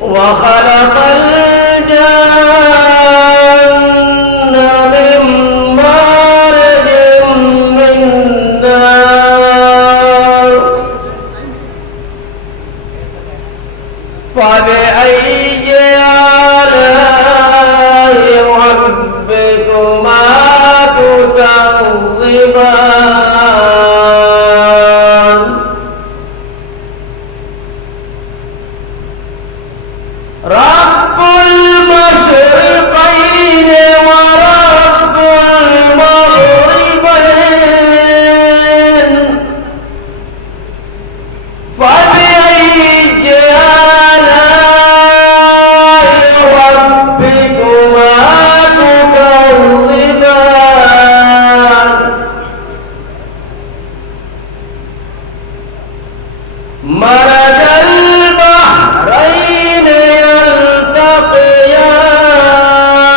وخلق الجن من مارج من نار فبأي آلاء ربكما تكذبان رب المشرقين ورب المغربين فبأي آلاء ربكما تكذبان مرج البحرين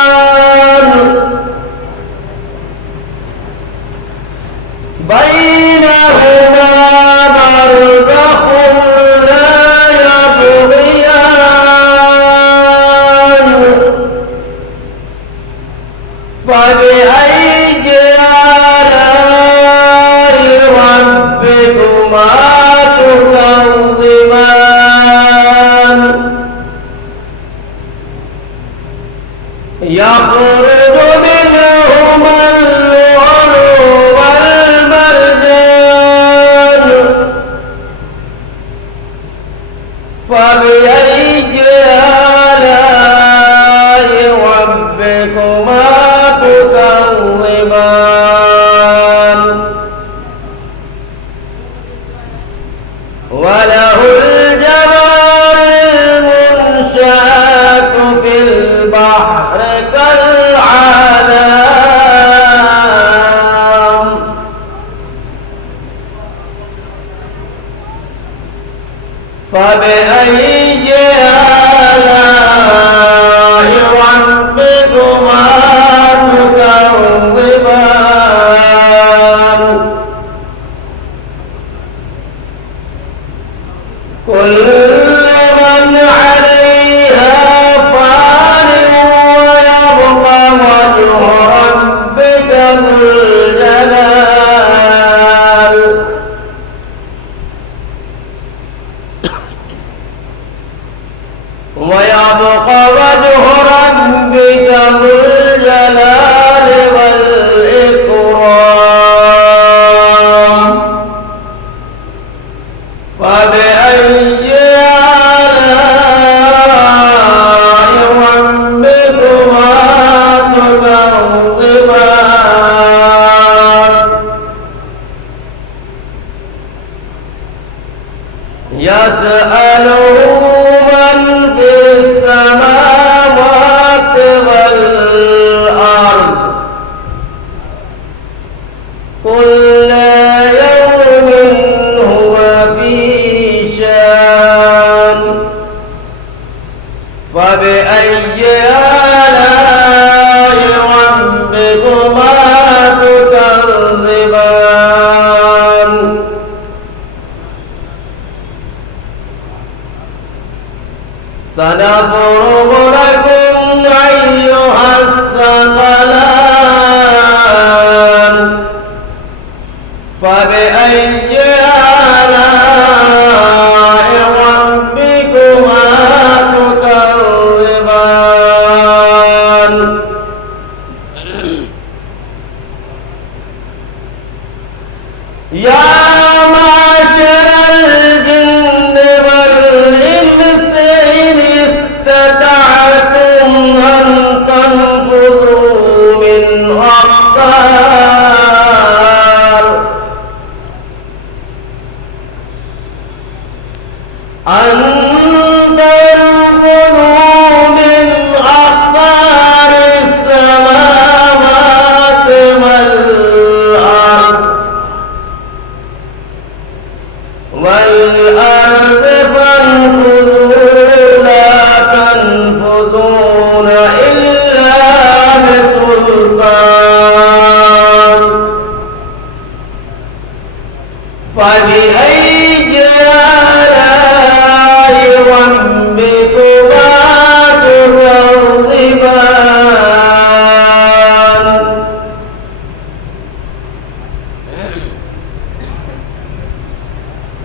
يلتقيان بينهما برزخ لا يبغيان فبأي آلاء ربكما تكذبان يخرج منهما اللؤلؤ والمرجان فبأي آلاء ربكما تكذبان وله الجوار المنشآت في البحر كالأعلام فبأي آلاء ربكما تكذبان كل من عليها فان ويبقى وجه ربك ذو الجلال ويبقى وجه ربك ذو الجلال والإكرام فبأي آلاء ربكما تكذبان يسأل له من في السماوات والأرض كل يوم هو في شان فبأي آلاء ربكما تكذبان سنفرغ لكم أيها الثقلان فبأي آلاء ربكما تكذبان يا معشر الجن والإنس إن استطعتم أن تنفذوا من أقطار السماوات والأرض فانفذوا لا تنفذون إلا بسلطان فبأي آلاء ربكما تكذبان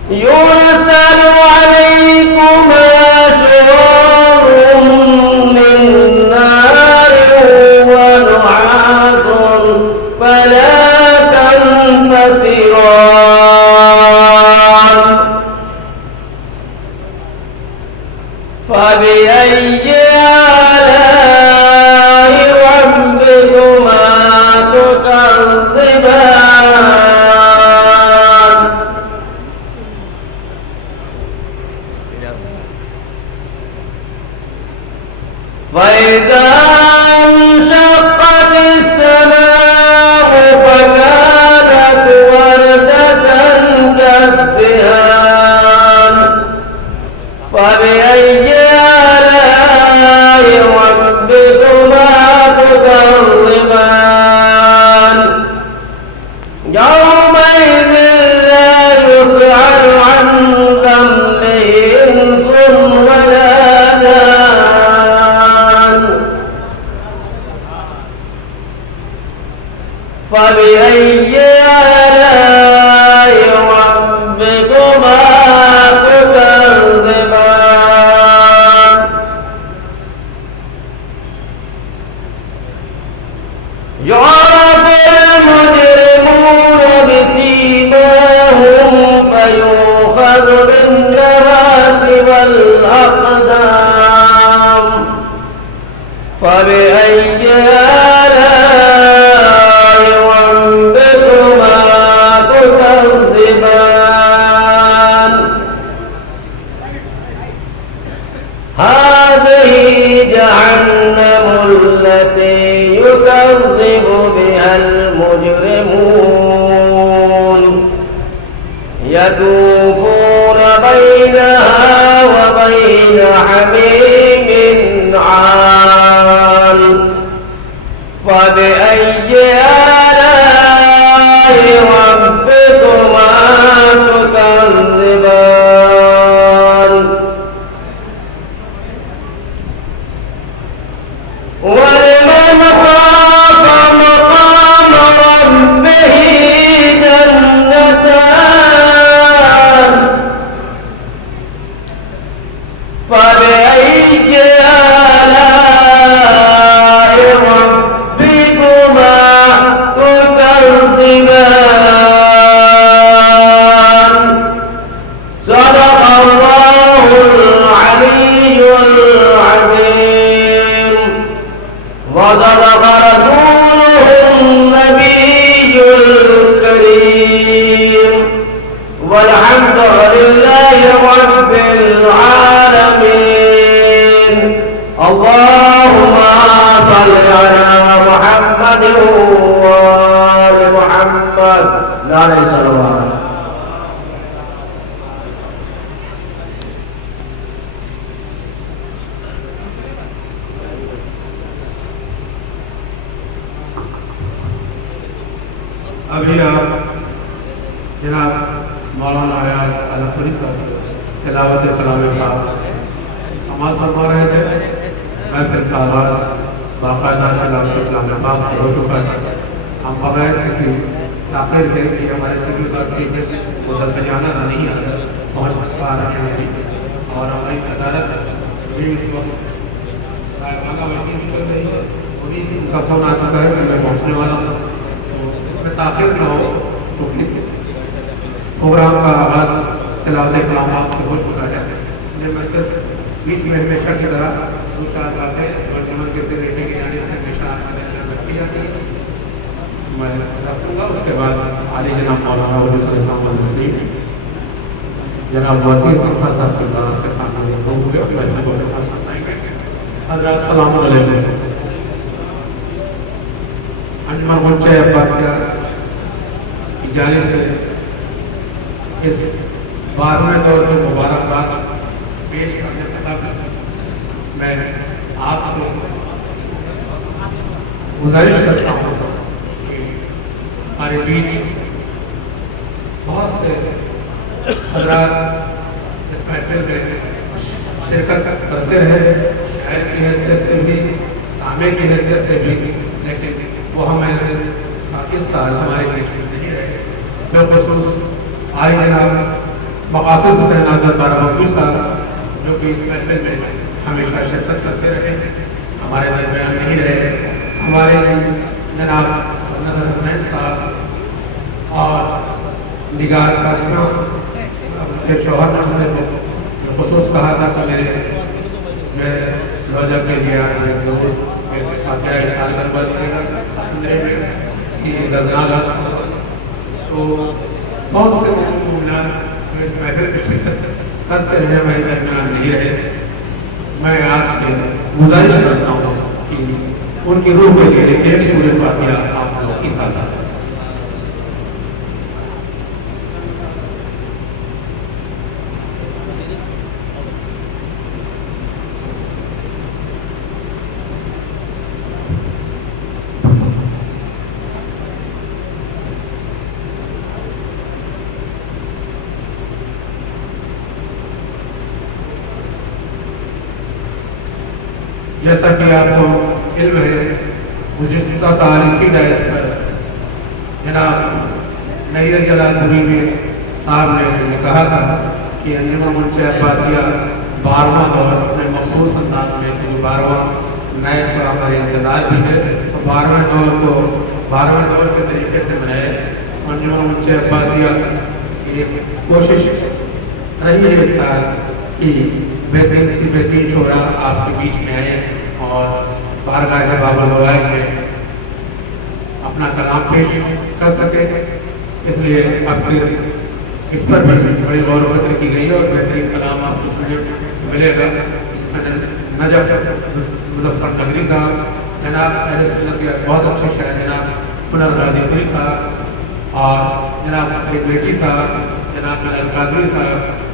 يرسل عليكما شرار من نار ونحاس فلا تنتصران فبأي آلاء ربكما تكذبان فإذا انشقت السماء فكانت وردة كالدهان فبأي آلاء ربكما تكذبان يومئذ لا يسأل عن ذنبه إنس ولا جان فبأي آلاء ربكما تكذبان يعرف المجرمون بسيماهم فيؤخذ بالنواصي والأقدام فبأي آلاء ربكما تكذبان هذه جهنم التي يكذب بها المجرمون يطوفون بينها وبين حميم عان فبأي آلاء ربكما تكذبان ولمن خاف مقام ربه جنتان فبأي آلاء ربكما تكذبان صدق الله العلي العظيم وصدق رسوله النبي الكريم والحمد لله رب العالمين. نعرہ صلوات۔ ابھی آپ جناب مولانا ایاز الپوری صاحب تلاوت کلام پاک سماعت فرما رہے تھے۔ محفل کا آغاز باقاعدہ تلاوت کلام پاک سے ہو چکا ہے۔ ہم بغیر کسی تاخیر کے کہ ہمارے سبھی کی جس مدت میں جانا تھا نہیں آتا پہنچ پا رہے ہیں، اور ہماری صدارت بھی اس وقت چل رہی ہے، انہیں ان کا فون آ چکا ہے کہ میں پہنچنے والا ہوں، تو اس میں تاخیر نہ ہو تو پروگرام کا آغاز تلاوت کلامات سے ہو چکا ہے۔ اس لیے میں صرف بیچ میں ہمیشہ کی طرح دو چار باتیں اور جمن کے سے بیٹے کی جانب سے ہمیشہ آپ کا دھیان رکھی جاتی ہے میں رکھوں گا۔ اس کے بعد عالی جناب مولانا وجود الاسلام والتسلیم جناب وزیر صفحہ صاحب کی دعوت کے سامنے ہوں گے اور محفل کو خطاب فرمائیں گے۔ حضرات السلام علیکم۔ انجمن منچہ عباسیہ کی جانب سے اس 12ویں دور میں مبارکباد پیش کرنے سے قبل میں آپ سے گزارش کرتا ہوں کہ ہمارے بیچ بہت سے حضرات اس محفل میں شرکت کرتے رہے، شاعر کی حیثیت سے بھی، سامع کی حیثیت سے بھی، لیکن وہ ہمیں اس سال ہمارے بیچ میں نہیں رہے۔ بالخصوص آئی جناب مقاصد حسین آزاد بارہ بکوی صاحب جو کہ اس محفل میں ہمیشہ شرکت کرتے رہے، ہمارے درمیان نہیں رہے۔ ہمارے جناب نظر حسین صاحب اور نگار فاطمہ کے شوہر نے مجھے خصوص کہا تھا کہ میں روزہ کے لیے فاتحہ ارسال کروا دیے گا کہ دردناک تو بہت سے مومنات جو اس محفل میں شرکت کرتے رہے ہمارے درمیان نہیں رہے۔ میں آپ سے گزارش کرتا ہوں کہ ان کی روح کے لیے ایک سورہ فاتحہ آپ لوگ کی ساتھ جیسا کہ آپ کو علم ہے گزشتہ سال اسی ڈائس پر جناب نیر جلال پوری میں صاحب نے کہا تھا کہ انجمن منچہ عباسیہ 12واں دور اپنے مخصوص انداز میں کہ 12واں نائب کا ہمارے انتظار بھی ہے، تو 12ویں دور کو 12ویں دور کے طریقے سے منائے۔ انجمن منچہ عباسیہ کی کوشش رہی ہے اس سال کہ بہترین سی بہترین شعراء آپ کے بیچ میں آئے اور بارگاہ باب الحوائج میں اپنا کلام پیش کر سکے۔ اس لیے اب پھر اس پر بھی بڑی غور و فکر کی گئی ہے اور بہترین کلام آپ کو ملے گا، جس میں نجف مظفر نگری صاحب، جناب اہل سنت کے بہت اچھے شاعر جناب ہنر غازی پوری صاحب اور جناب فخری بیٹی صاحب، جناب بلال قادری صاحب،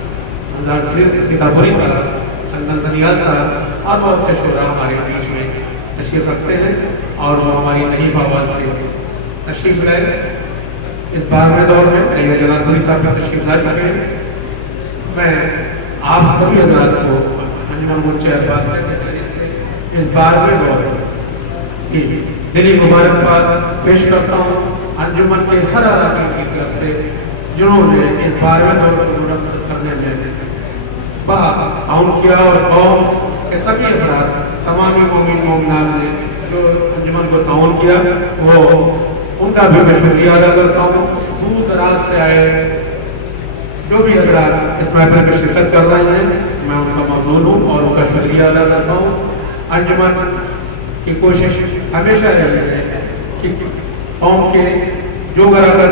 سیتاپوری صاحب، چندن دنیال صاحب اور بہت سے شعراء ہمارے بیچ میں تشریف رکھتے ہیں اور وہ ہماری نحیف آواز میں تشریف لائے۔ اس 12ویں دور میں نیر جلال پوری صاحب بھی تشریف لا چکے ہیں۔ میں آپ سبھی حضرات کو انجمن منچہ عباسیہ کے ذریعے سے اس 12ویں دور کی دلی مبارکباد پیش کرتا ہوں انجمن کے ہر اراکین کی طرف سے جنہوں نے اس 12ویں دور کو منعقد کرنے میں تعاون کیا، اور قوم کے سبھی افراد تمامی مومن مومنات نے جو انجمن کو تعاون کیا وہ ان کا بھی میں شکریہ ادا کرتا ہوں۔ دور دراز سے آئے جو بھی حضرات اس محفل میں شرکت کر رہے ہیں میں ان کا ممنون ہوں اور ان کا شکریہ ادا کرتا ہوں۔ انجمن کی کوشش ہمیشہ رہی ہے کہ قوم کے جو گراکر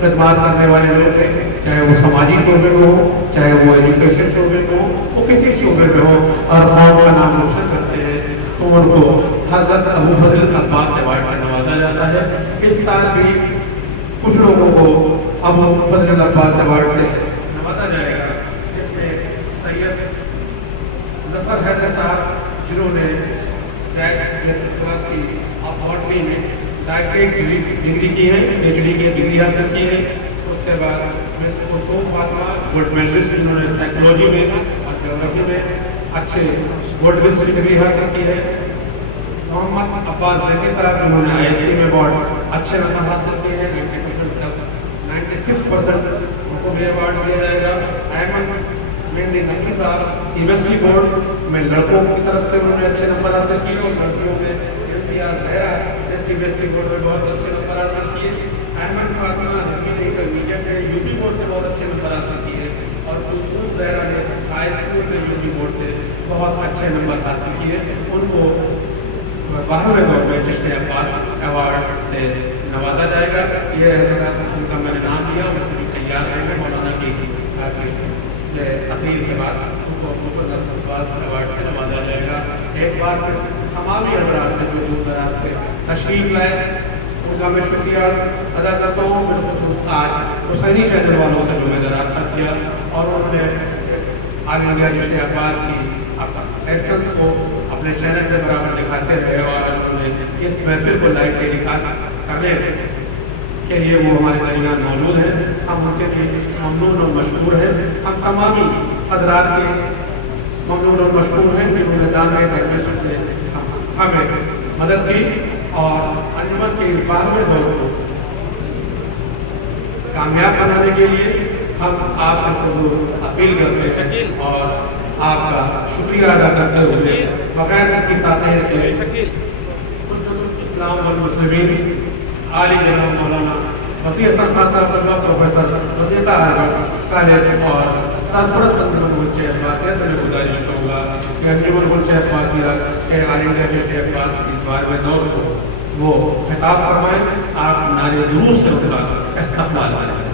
خدمات کرنے والے لوگ ہیں، چاہے وہ سماجی شعبے میں ہو، چاہے وہ ایجوکیشن شعبے میں ہو، وہ کسی شعبے میں ہو اور قوم کا نام روشن کرتے ہیں تو ان کو حضرت ابو فضل عباس ایوارڈ سے نوازا جاتا ہے۔ اس سال بھی کچھ لوگوں کو ابو فضل عباس ایوارڈ سے نوازا جائے گا، جس میں سید ظفر حیدر صاحب جنہوں نے کلاس کی باٹنی میں ڈاکٹریٹ ڈگری کی ہے، پی ایچ ڈی کی ڈگری حاصل کی ہے. اس کے بعد mister Kulsoom Fatima gold medallist, جنہوں نے سائیکولوجی میں اور جغرافی میں اچھے گولڈ میڈلسٹ کی ڈگری حاصل کی ہے. محمد عباس زیدی صاحب جنہوں نے آئی ایس سی میں بہت اچھے نمبر حاصل کیے ہیں، 96% ان کو بھی ایوارڈ دیا جائے گا. Ahmad Mehndi Naqvi Sahab C B S E board میں لڑکوں کی طرف سے انہوں نے اچھے نمبر حاصل کیے، اور لڑکیوں میں Zahra C B S E board میں بہت اچھے نمبر حاصل کیے. احمد فاطمہ انٹرمیڈیٹ میں یو پی بورڈ سے بہت اچھے نمبر حاصل کیے، اور کلثوم زہرا نے ہائی اسکول میں یو پی بورڈ سے بہت اچھے نمبر حاصل کیے. ان کو 12ویں دور میں جشن عباس ایوارڈ سے نوازا جائے گا. یہ ان کا میں نے نام لیا، اس سے بھی تیار رہیں گے مولانا کی تقریر کے بعد ان کو مفت عباس ایوارڈ سے نوازا جائے گا. ایک بار پھر تمامی حضرات سے جو دور دراز سے تشریف لائے ان کا میں شکریہ ادا کرتا ہوں. بالخصوص آج حسینی چینل والوں سے جو میں نے رابطہ کیا اور انہوں نے آل انڈیا جشن عباس کی لیکچرز کو اپنے چینل کے برابر دکھاتے رہے، اور انہوں نے اس محفل کو لائیو ٹیلی کاسٹ کرنے کے لیے وہ ہمارے درمیان موجود ہیں. ہم ان کے لیے ممنون اور مشکور ہیں. ہم تمامی حضرات کے ممنون اور مشکور ہیں جنہوں نے دامِ درمیش سے ہمیں مدد کی، اور انجمن کے اس 12ویں دور کو کامیاب بنانے کے لیے ہم آپ سے حضور اپیل کرتے ہیں اور آپ کا شکریہ ادا کرتے ہوئے بغیر کسی تاخیر کے اسلام والمسلمین عالی جناب مولانا وسیع حسن خان صاحب کا پروفیسر وسیع کالج اور سرپرست انجمن گلچہ عباسیہ سے میں گزارش کروں گا کہ انجمن گلچہ عباسیہ کے آل انڈیا جشن عباس کی 12ویں دور کو وہ خطاب فرمائیں. آپ نعرے درود سے ان کا استقبال کریں.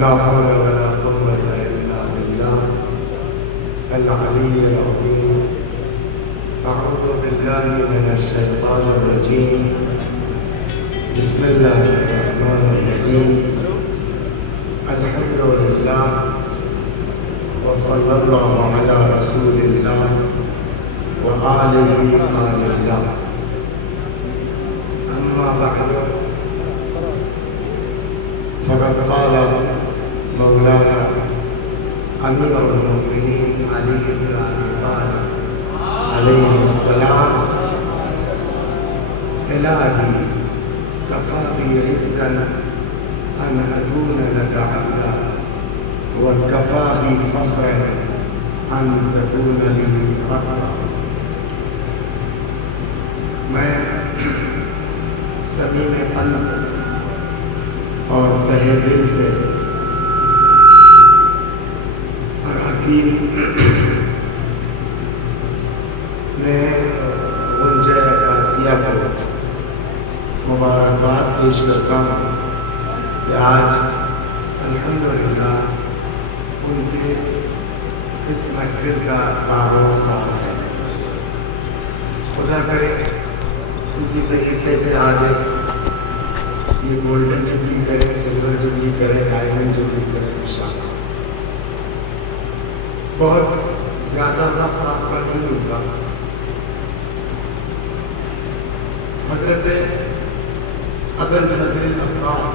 لا حول ولا قوة إلا بالله العلي العظيم. أعوذ بالله من الشيطان الرجيم. بسم الله الرحمن الرحيم. الحمد لله وصلى الله على رسول الله وآله آل الله. أما بعد فقد قال مولانا امیر المؤمنین علی بن ابی طالب علیہ السلام: الہی کفی بی عزا ان اکون لک عبدا وکفی بی فخرا ان تکون لی ربا. میں صمیم قلب اور تہہ دل سے نے گلچہ عباسیہ کو مبارکباد پیش کرتا ہوں کہ آج الحمدللہ ان کے اس محفل کا 12واں سال ہے. خدا کرے اسی طریقے سے آگے یہ گولڈن جبلی کرے، سلور جبلی کرے، ڈائمنڈ جبلی کرے انشاءاللہ. بہت زیادہ وقت آپ کا نہیں ملتا. حضرت ابوالفضل عباس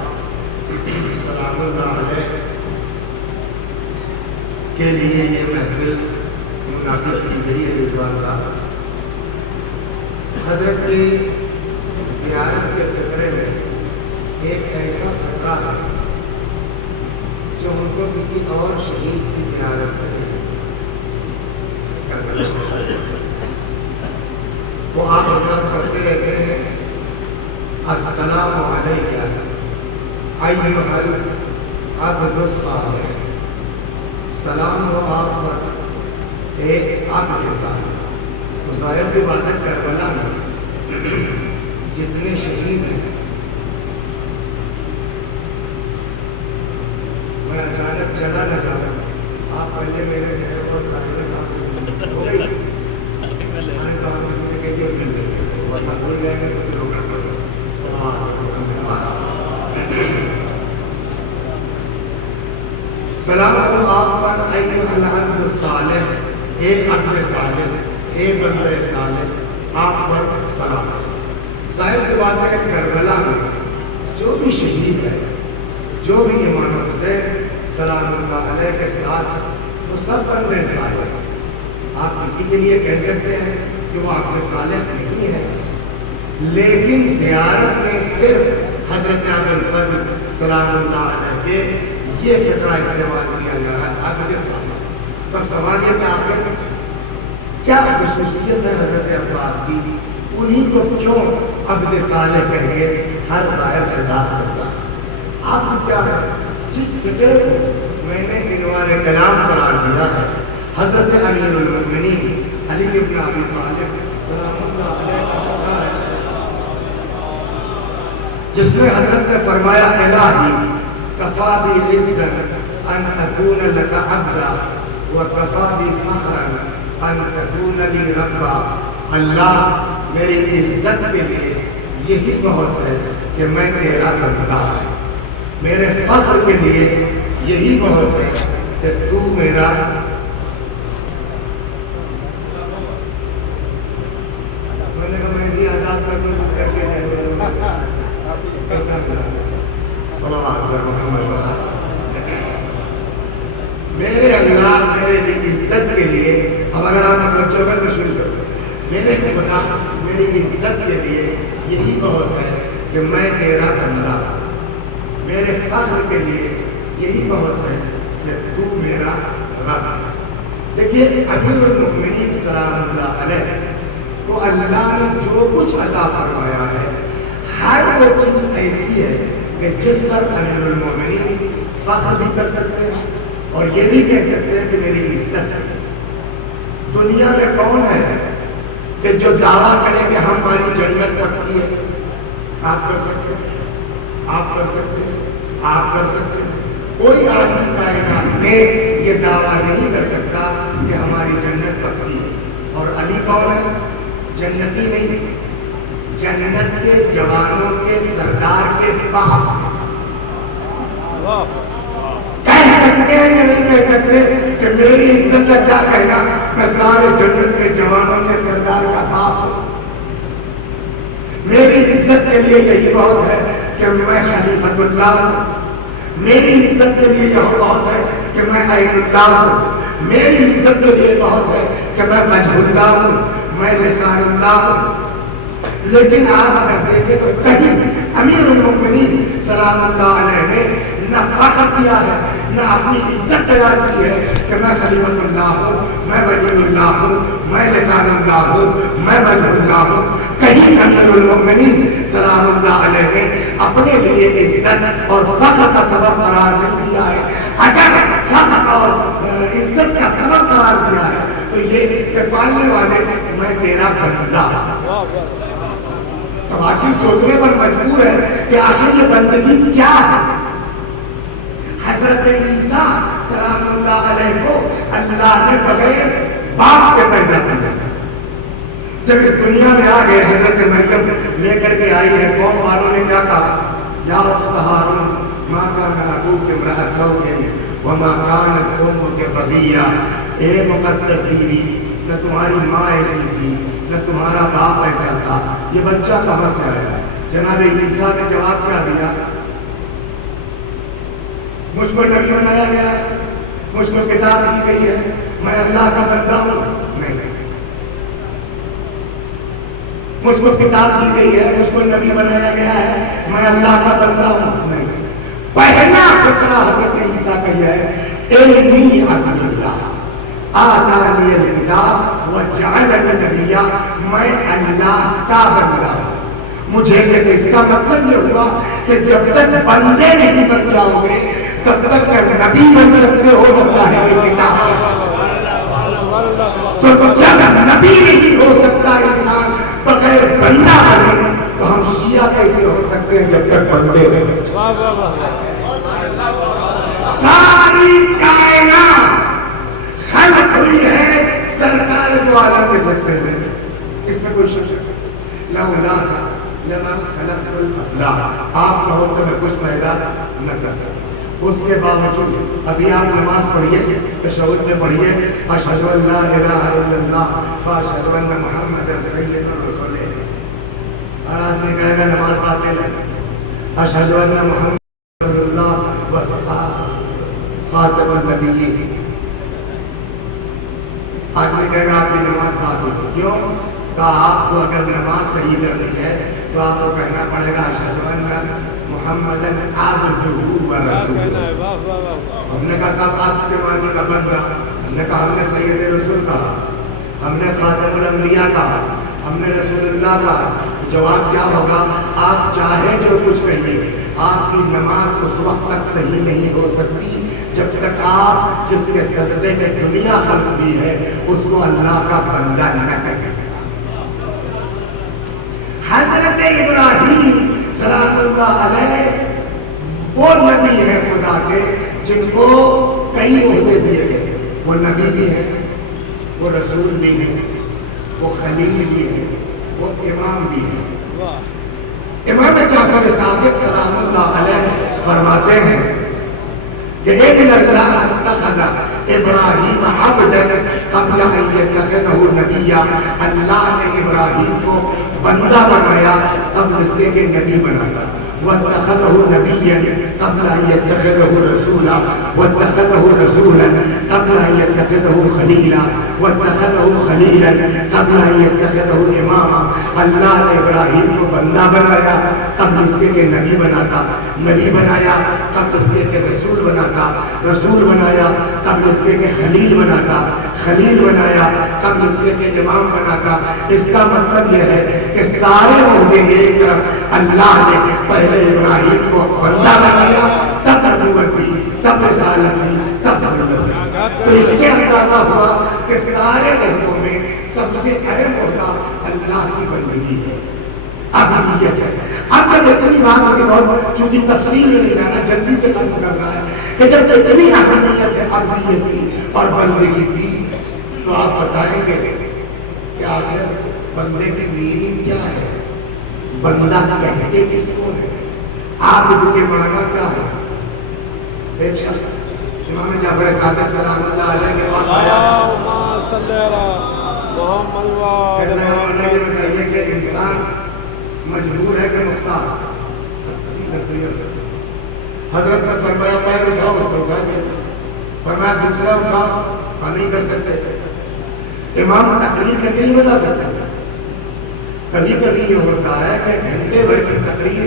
سلام اللہ علیہ کے لیے یہ محفل ناطق کی گئی ہے رضوان صاحب. حضرت کی زیارت کے فطرے میں ایک ایسا فطرہ ہے جو ان کو کسی اور شہید کی زیارت کرے. وہ آپ حضرات پڑھتے رہتے ہیں السلام علیکم ایھا العبد الصالح. سلام ہو آپ پر ایک عبد صالح. ظاہر سی بات ہے کربلا میں جتنے شہید ہیں، میں اچانک چلا نہ جاؤں. آپ پہلے میرے گھر اور پرائیویٹ ہو گئی، میں نے کہا کسی سے کہیے مل لیں گے، ورنہ بھول جائیں گے تو پھر روکنا پڑے گا. سلام ہو آپ پر ایھا العبد الصالح، اے عبد صالح، اے بندہ صالح، آپ پر سلام. ظاہر سی بات ہے کربلا میں جو بھی شہید ہے، جو بھی امام حسین سلام اللہ علیہ کے ساتھ، وہ سب بندے صالح. آپ کسی کے لیے کہہ سکتے ہیں کہ وہ عبد صالح نہیں ہے، لیکن زیارت میں صرف حضرت ابوالفضل سلام اللہ علیہ کے یہ فطرہ استعمال کیا جا رہا ہے، عبد صالح. تب سوال یہ کہ آخر کیا خصوصیت ہے حضرت عباس کی، انہی کو کیوں عبد صالح کہہ کے ہر ظاہر خطاب کرتا ہے؟ آپ کیا ہے جس فکر کو میں نے عنوان کلام قرار دیا ہے، حضرت امیر المؤمنین علی بن ابی طالب سلام اللہ علیہ کا فکر ہے، جس میں حضرت نے فرمایا الہی کفا بی عزت ان اکون لک عبدا وکفا بی فخرا ان تکون لی ربا. اللہ میری عزت کے لیے یہی بہت ہے کہ میں تیرا بندہ ہوں، میرے فخر کے لیے یہی بہت ہے کہ تو میرا. میں نے کہا مہندی آزاد کر دوں کر کے ایسا صلوات پر محمد رہا. میرے اللہ میرے لیے عزت کے لیے، اب اگر آپ متوجہ کر میں شروع کروں، میرے خدا میری عزت کے لیے یہی بہت ہے کہ میں تیرا بندہ ہوں، میرے فخر کے لیے یہی بہت ہے کہ تو میرا رب ہے. دیکھیے امیر المؤمنین سلام اللہ علیہ کو اللہ نے جو کچھ عطا فرمایا ہے، ہر وہ چیز ایسی ہے کہ جس پر امیر المؤمنین فخر بھی کر سکتے ہیں اور یہ بھی کہہ سکتے ہیں کہ میری عزت ہے. دنیا میں کون ہے کہ جو دعویٰ کرے کہ ہماری جنت پکی ہے؟ آپ کر سکتے ہیں، آپ کر سکتے ہیں، آپ کر سکتے ہیں. کوئی آدمی کائنات میں یہ دعویٰ نہیں کر سکتا کہ ہماری جنت پکی ہے. اور علی کون ہے؟ جنتی نہیں، جنت کے جوانوں کے سردار کے باپ. کہہ سکتے ہیں کہ نہیں کہہ سکتے کہ میری عزت کا کیا کہنا، میں سارے جنت کے جوانوں کے سردار کا باپ ہوں. میری عزت کے لیے یہی بہت ہے کہ میں خلیفۃ اللہ ہوں. میری عزت کے لیے یہ بہت ہے کہ میں عین اللہ ہوں. میری عزت کے لیے بہت ہے کہ میں وجہ اللہ ہوں، میں لسان اللہ ہوں. لیکن آپ اگر دیکھیں تو کہیں امیر المؤمنین سلام اللہ علیہ نے نہ فخر کیا ہے، نہ اپنی عزت بیان کی ہے کہ میں خلیفۃ اللہ ہوں، میں ولی اللہ ہوں، میں لسان اللہ ہوں، میں وجہ اللہ ہوں. کہیں امیر المؤمنین سلام اللہ علیہ نے اپنے لیے عزت اور فخر کا سبب قرار نہیں دیا ہے. اگر فخر اور عزت کا سبب قرار دیا ہے تو یہ کہ پالنے والے میں تیرا بندہ. اب آدمی سوچنے پر مجبور ہے کہ آخر یہ بندگی کیا ہے. حضرت عیسیٰ سلام اللہ علیہ کو اللہ نے بغیر باپ کے پیدا کیا. جب اس دنیا میں آ گئے حضرت مریم لے کر کے آئی ہے، قوم والوں نے کیا کہا؟ یا اخت ہارون ما کان ابوک امرأ سوء وما کانت امک بغیہ. اے مقدس بیوی، نہ تمہاری ماں ایسی تھی نہ تمہارا باپ ایسا تھا، یہ بچہ کہاں سے آیا؟ جناب عیسیٰ نے جواب کیا دیا؟ مجھ کو نبی بنایا گیا ہے، مجھ کو کتاب دی گئی ہے، میں اللہ کا بندہ ہوں؟ نہیں. مجھ کو کتاب دی گئی ہے, مجھ کو نبی بنایا گیا ہے, میں اللہ کا بندہ ہوں؟ نہیں. پہلا فقرہ حضرت عیسیٰ کا یہ ہے انی عبد اللہ آتانی الکتاب وجعلنی نبیا, میں اللہ کا بندہ ہوں. مجھے کہتے اس کا مطلب یہ ہوا کہ جب تک بندے نہیں بن جاؤ گے تب تک نہ نبی بن سکتے ہو نہ صاحب کتاب بن سکتے ہو. تو جب نبی نہیں ہو سکتا انسان بغیر بندہ بنے تو ہم شیعہ کیسے ہو سکتے ہیں جب تک بندے نہیں بن جائیں. ساری کائنات خلق ہوئی ہے سرکار دو عالم کے صدقے میں, اس میں کوئی شک نہیں. لولا کا لما خلقت الافلاک, آپ کہو تو میں کچھ پیدا نہ کرتا. اس کے باوجود ابھی آپ نماز پڑھیے, تشہد میں پڑھیے اشہد ان لا الہ الا اللہ واشہد ان محمد سید الرسول. ہر آدمی کہے گا نماز باطل ہے. اشہد ان محمد رسول اللہ خاتم النبیین. آدمی کہے گا آپ کی نماز باطل ہے. کیوں؟ تو آپ کو اگر نماز صحیح کرنی ہے تو آپ کو کہنا پڑے گا اشہد ان محمد عبدہ و رسولہ. ہم نے کہا صاحب آپ کے معنی کا بندہ, ہم نے کہا ہم نے سید رسول کہا, ہم نے خاتم الانبیاء کہا, ہم نے رسول اللہ کہا. جواب کیا ہوگا؟ آپ چاہے جو کچھ کہیے, آپ کی نماز اس وقت تک صحیح نہیں ہو سکتی جب تک آپ جس کے صدقے میں دنیا خلق ہوئی ہے اس کو اللہ کا بندہ نہ کہیں. حضرت ابراہیم سلام اللہ علیہ وہ نبی ہیں خدا کے جن کو کئی عہدے دیے گئے. وہ نبی بھی ہیں, وہ رسول بھی ہیں, وہ خلیل بھی ہیں, وہ امام بھی ہیں. امام جعفر صادق سلام اللہ علیہ فرماتے ہیں کہ ان اللہ اتخذ ابراہیم عبدا قبل ان یتخذہ نبیا. اللہ نے ابراہیم کو بندہ بنایا قبل اس کے کہ نبی بناتا. واتخذہ نبیا قبل ان یتخذہ رسولا, واتخذہ رسولا قبل ان یتخذہ خلیلا, واتخذہ خلیلا قبل ان یتخذہ اماما. اللہ نے ابراہیم کو بندہ بنایا قبل اس کے کہ نبی بناتا, نبی بنایا قبل اس کے کہ رسول بناتا, رسول بنایا قبل اس کے کہ خلیل بناتا, خلیل بنایا قبل اس کے کہ امام بناتا. اس کا مطلب یہ ہے کہ سارے عہدے ایک طرف اللہ نے پہلے ابراہیم کو بندہ بنایا, تب نبوت دی, تب رسالت دی, تب نبوت دی. تو اس سے اندازہ ہوا کہ سارے عہدوں میں سب سے اہم عہدہ اللہ کی بندگی ہے, عبدیت ہے. اب جب اتنی بات ہوگی, بہت چونکہ تفصیل میں نہیں جانا, جلدی سے ختم کرنا ہے کہ جب اتنی اہمیت ہے عبدیت کی اور بندگی کی تو آپ بتائیں گے کہ آخر بندے کی میننگ کیا ہے, بندہ کہتے کس کو ہے, عابد کے معنی کیا ہے. ایک شخص امام جعفر صادق سلام اللہ علیہ کے پاس آیا, یہ بتائیے کہ انسان مجبور ہے کہ مختار. حضرت نے فرمایا پیر اٹھاؤ, اس کو اٹھا دیا. فرمایا دوسرا اٹھاؤ, نہیں کر سکتے. امام تقریر کر کے نہیں بتا سکتے. کبھی کبھی یہ ہوتا ہے کہ گھنٹے بھر کی تقریر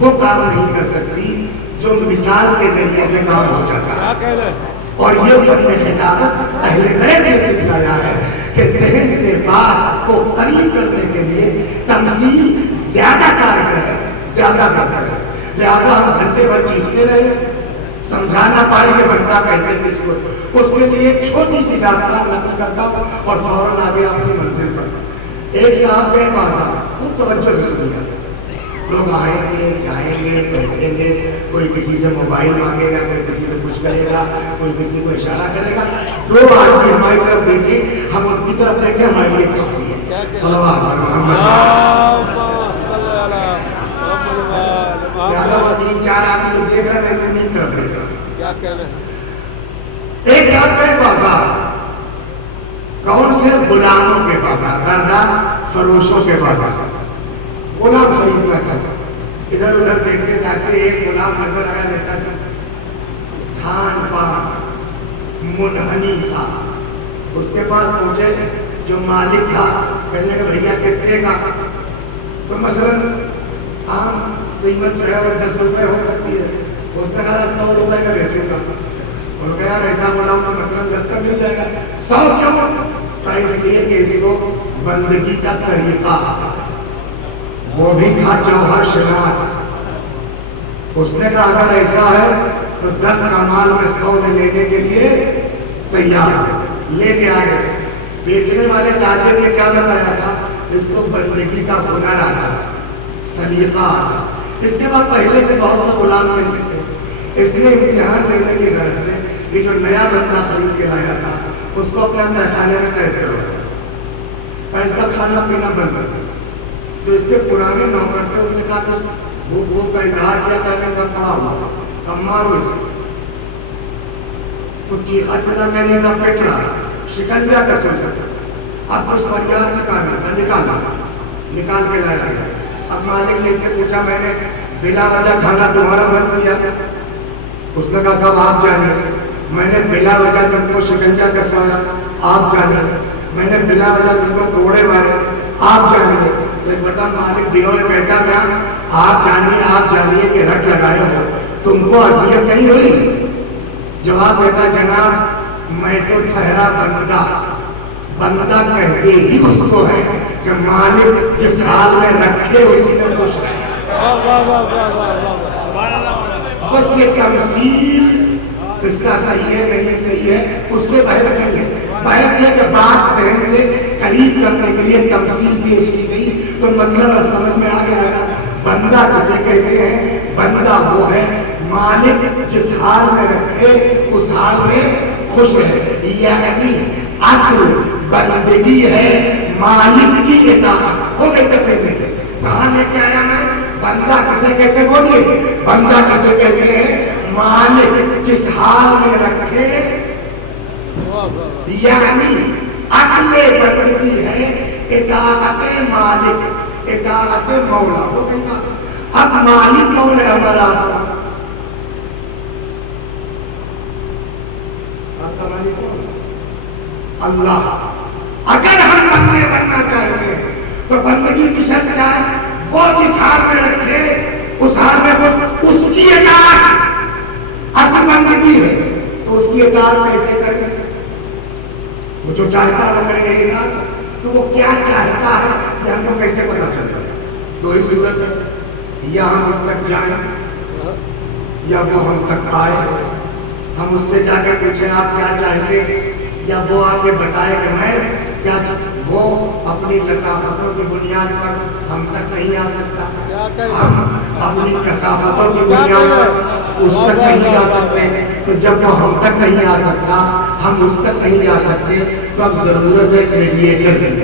وہ کام نہیں کر سکتی جو مثال کے ذریعے سے کام ہو جاتا ہے. اور یہ فن خطابت اہل بیت نے سکھلایا ہے کہ ذہن سے بات کو قریب کرنے کے لیے تمثیل زیادہ کارگر ہے, زیادہ بہتر ہے. لہذا ہم گھنٹے بھر چیختے رہے, سمجھا نہ پائے کہ بندہ کہتے کس کو, اس کے لیے ایک چھوٹی سی داستان نقل کرتا ہوں اور فوراً آگے آپ کی منزل پر. ایک صاحب گئے بازار, خوب توجہ سے سنیے. لوگ آئیں گے, جائیں گے, بیٹھیں گے, کوئی کسی سے موبائل مانگے گا, کوئی کسی سے کچھ کرے گا, کوئی کسی کو اشارہ کرے گا. دو آدمی ہماری طرف دیکھیں, ہم ان کی طرف دیکھیں, ہمارے لیے کافی ہے. صلوات پر محمد. تین چار آدمی دیکھ رہے ہیں, میں انہیں کی طرف دیکھ رہا ہوں. ایک صاحب گئے بازار, کون سے غلاموں کے بازار, بردار فروشوں کے بازار. غلام خریدنا تھا. ادھر ادھر دیکھتے دیکھتے ایک غلام نظر آیا, لیتا تھا تھان پان منحنی سا, اس کے پاس پہنچے، جو مالک تھا کہنے کہ بھیا کتنے کا؟ تو مثلاً عام قیمت جو ہے وہ 10 روپے ہو سکتی ہے، اس نے کہا 100 روپے کا بیچوں گا۔ انہوں نے کہا یار ایسا بولا ہوں تو مثلاً 10 کا مل جائے گا۔ 100 کیوں؟ تو اس لیے کہ اس کو بندگی کا طریقہ آتا ہے۔ وہ بھی تھا جوہر شناس۔ اس نے کہا اگر ایسا ہے تو 10 کا مال میں 100 میں لینے کے لیے تیار، لے کے آ گئے۔ بیچنے والے تاجر نے کیا بتایا تھا؟ اس کو بندگی کا ہنر آتا ہے، سلیقہ آتا ہے۔ اس کے بعد پہلے سے بہت سے غلام کنیز تھے، اس نے امتحان لینے کی غرض سے یہ جو نیا بندہ خرید کے لایا تھا اس کو اپنے تہخانے میں قید کروایا اور اس کا کھانا پینا بند کر دیا۔ جو اس کے پرانے نوکر تھے ان سے کہا کچھ بھوک کا اظہار کیا، کہنے سب پڑا ہوا، اب مارو اس کو۔ کچھ چیخا چلا، کہنے سب پٹ رہا، شکنجا کسو اس کو۔ اب کچھ فریاد نکال کے لایا گیا۔ اب مالک نے اس سے پوچھا میں نے بلا وجہ کھانا تمہارا بند کیا؟ اس نے کہا صاحب آپ جانیے، میں نے بلا وجہ تم کو شکنجا کسوایا، آپ جانیے، میں نے بلا وجہ تم کو کوڑے مارے، آپ جانیے۔ ایک بتا مالک بیوے کہتا کیا؟ آپ جانیے کہ رٹ لگائے ہو، تم کو اذیت نہیں ہوئی؟ جواب دیتا جناب میں تو ٹھہرا بندہ کہتے ہی اس کو ہے کہ مالک جس حال میں رکھے اسی میں خوش رہے۔ بس یہ تمثیل قصہ صحیح ہے نہیں صحیح ہے اس سے بحث نہیں ہے، بحث یہ کہ بات ذہن سے قریب کرنے کے لیے تمثیل پیش کی گئی تو مطلب اب سمجھ میں آ گیا ہے نا۔ بندہ کسے کہتے ہیں؟ بندہ وہ ہے مالک جس حال میں رکھے اس حال میں خوش رہے، یعنی اصل بندگی ہے مالک کی اطاعت۔ ہو گئی تقریر میں کہاں لے کے آیا میں؟ بندہ کسے کہتے ہیں؟ بولیے، بندہ کسے کہتے ہیں؟ مالک جس حال میں رکھے، یعنی اصل بندگی ہے اطاعت مالک، اطاعت مولا۔ ہو گئی بات۔ اب مالک کون ہے ہمارا؟ آپ کا مالک کون ہے؟ اللہ۔ اگر ہم بندے بننا چاہتے ہیں تو بندگی کی شرط کیا ہے؟ وہ جس حال میں رکھے اس حال میں وہ اس کی اطاعت اصل بندگی ہے۔ تو اس کی اطاعت کیسے کریں؟ وہ جو چاہتا ہے وہ کرے، یہ اطاعت ہے۔ تو وہ کیا چاہتا ہے یہ ہم کو کیسے پتا چلے گا؟ دو ہی صورت ہے، یا ہم اس تک جائیں یا وہ ہم تک آئے۔ ہم اس سے جا کے پوچھیں آپ کیا چاہتے ہیں، یا وہ آ کے بتائے کہ میں کیا وہ اپنی لطافتوں کی بنیاد پر ہم تک نہیں آ سکتا، ہم اپنی کثافتوں کی بنیاد پر اس تک نہیں جا سکتے۔ تو جب وہ ہم تک نہیں آ سکتا، ہم اس تک نہیں جا سکتے، تو اب ضرورت ہے ایک میڈیٹر کی،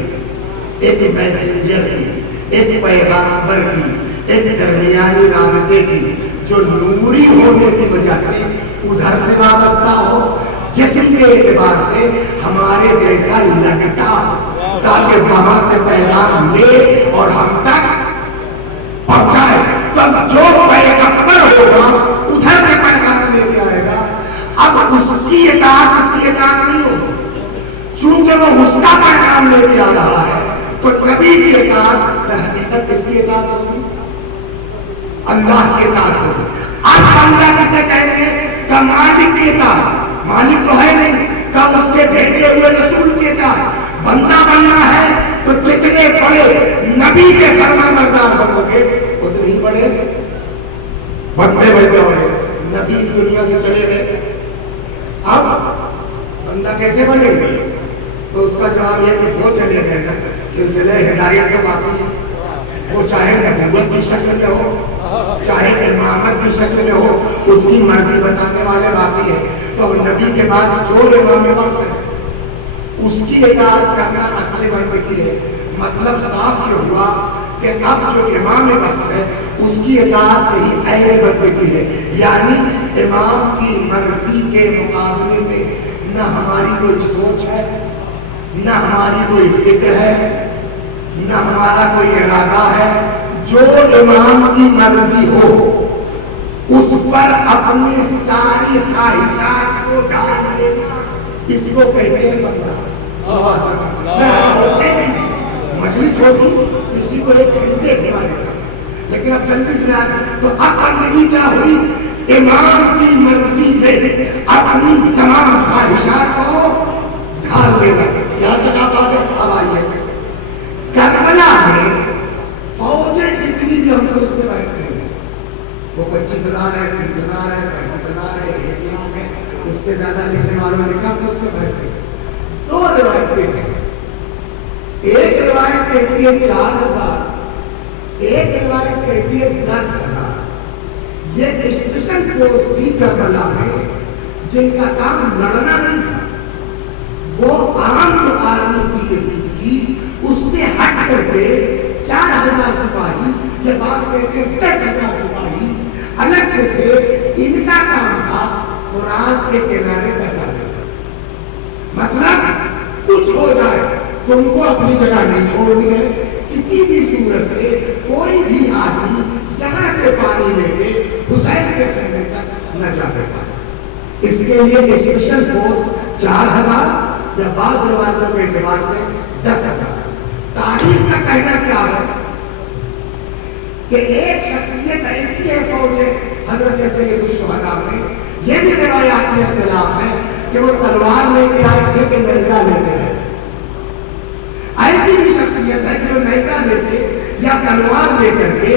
ایک میسنجر کی، ایک پیغامبر کی، ایک درمیانی رابطے کی، جو نوری ہونے کی وجہ سے ادھر سے وابستہ ہو، جسم کے اعتبار سے ہمارے جیسا لگتا ہو، تاکہ وہاں سے پیغام لے اور ہم تک پہنچائے۔ تو جو پیغمبر ہوگا ادھر سے پیغام لے کے آئے گا، اب اس کی اطاعت نہیں ہوگی، چونکہ وہ اس کا پیغام لے کے آ رہا ہے۔ تو نبی کی اطاعت در حقیقت کس کی اطاعت ہوگی؟ اللہ کی اطاعت ہوگی۔ اب بندہ کسے کہیں گے؟ کہ مالک کی اطاعت۔ مالک تو ہے نہیں، کہ اس کے بھیجے ہوئے رسول کی اطاعت۔ بندہ بننا ہے تو جتنے بڑے نبی کے فرما بردار بنو گے اتنے ہی بڑے بندے بن جاؤ گے۔ نبی اس دنیا سے چلے گئے، اب بندہ کیسے بنے گے؟ تو اس کا جواب یہ کہ وہ چلے گئے نا، سلسلہ ہدایت تو باقی ہے۔ وہ چاہے نبوت کی شکل میں ہو، چاہے امامت کی شکل میں ہو، اس کی مرضی بتانے والے باقی ہے۔ تو نبی کے بعد جو امام وقت ہے اس کی اطاعت کرنا اصل بندگی ہے۔ مطلب صاف یہ ہوا کہ اب جو امام وقت ہے اس کی اطاعت یہی عین بندگی ہے، یعنی امام کی مرضی کے مقابلے میں نہ ہماری کوئی سوچ ہے، نہ ہماری کوئی فکر ہے، نہ ہمارا کوئی ارادہ ہے۔ جو امام کی مرضی ہو اس پر اپنی ساری خواہشات کو ڈال دینا، اس کو کہتے ہیں بندہ۔ مجلس ہوتی کسی کو ایک گھنٹے گھما دیتا، لیکن اب جلدی سے آ تو اب بندگی کیا ہوئی؟ امام کی مرضی میں اپنی تمام خواہشات کو ڈھال لینا. یہاں تک آپ آگے اب آئیے. کربلا میں فوجیں جتنی بھی ہم سے اس سے بحث نہیں ہے، وہ 25,000 ہے، 30,000 ہے، 35,000 ہے، 1,00,000 ہے، اس سے زیادہ لکھنے والوں نے کہا سب سے بحث نہیں. دو روایتیں ہیں. ایک روایت کہتی ہے 4,000، ایک روایت کہتی ہے 10,000. یہ اسپیشل فورس تھی کربلا میں جن کا کام لڑنا نہیں تھا، وہ عام جو آرمی تھی یزید کی اس سے ہٹ کر کے 4,000 سپاہی یا بعض کہتے ہیں 10,000 سپاہی الگ سے تھے. ان کا کام تھا فرات کے کنارے بیٹھا دینا. مطلب کچھ ہو جائے تم کو اپنی جگہ نہیں چھوڑنی ہے، کسی بھی صورت سے کوئی بھی آدمی یہاں سے پانی لے کے حسین کے خیمے تک نہ جانے پائے. اس کے لیے اسپیشل فورس 4,000 یا بعض روایتوں کے اعتبار سے 10,000. تاریخ کا کہنا کیا ہے کہ ایک شخصیت ایسی ہے فوج حضرت سید الشہداء میں، یہ بھی روایات میں اختلاف ہے کہ وہ تلوار لے کے آئے تھے کہ نیزہ لے کے آئے. ایسی بھی شخصیت ہے کہ وہ نیزہ لے کے یا تلوار لے کر کے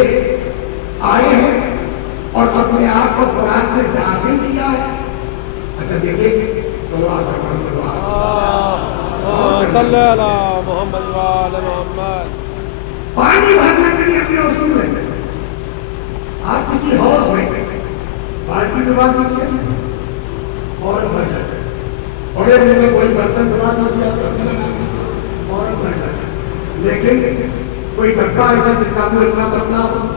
آئے ہیں اور اپنے آپ کو فرات میں داخل کیا ہے. اچھا دیکھیے سوال پانی بھرنے کے بھی اپنے اصول ہیں. آپ کسی ہاؤس میں بالٹی ڈبا دیجیے فوراً بھر جائے، بڑے میں کوئی برتن ڈبا دیجیے آپ برتن لگا دیجیے فوراً بھر جائے. لیکن کوئی ڈبا ایسا جس کا منہ اتنا پتلا ہو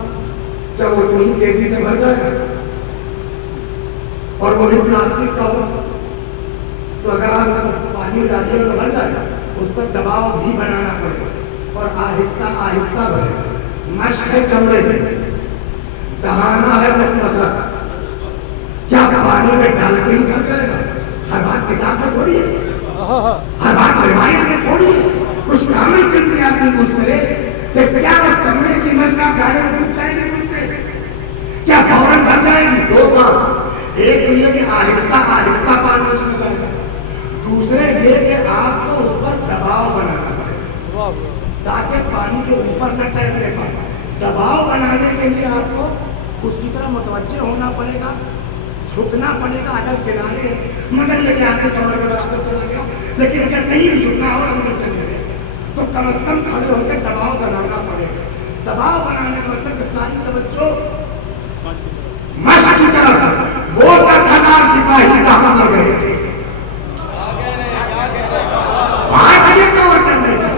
کیا وہ اتنی تیزی سے بھر جائے گا؟ اور وہ بھی پلاسٹک کا ہو تو اگر آپ اس کو پانی ڈالیے تو بھر جائے گا. اس پر دباؤ بھی بنانا پڑے گا اور آہستہ آہستہ بھرے گا. مشق ہے چمڑے میں، دہانا ہے مختصر. کیا پانی میں ڈال کے ہی بھر جائے گا؟ ہر بات کتاب میں تھوڑی ہے، ہر بات روایت میں تھوڑی ہے. کچھ کامن سینس میں آدمی پوچھ کرے کہ کیا وہ چمڑے کی مشق آپ ڈالے ٹوٹ جائے گی مجھ سے؟ کیا فوراً بھر جائے گی؟ دو کام. ایک تو یہ کہ آہستہ آہستہ پانی اس میں جائے گا، دوسرے یہ کہ آپ کو اس پر دباؤ بنانا پڑے گا تاکہ پانی کے اوپر نہ تیرنے پائے. دباؤ بنانے کے لیے آپ کو اس کی طرح متوجہ ہونا پڑے گا، جھکنا پڑے گا اگر کنارے ہے، مگر یہ کہ آپ کے کمر کے برابر چلا گیا. لیکن اگر نہیں بھی جھکنا اور اندر چلے گئے تو کم از کم کھڑے ہو کے دباؤ بنانا پڑے گا. دباؤ بنانے کا مطلب کہ ساری توجہ مشق کی طرف. وہ 10,000 سپاہی کہاں پر گئے تھے؟ بھاگنے دور کرنے کے.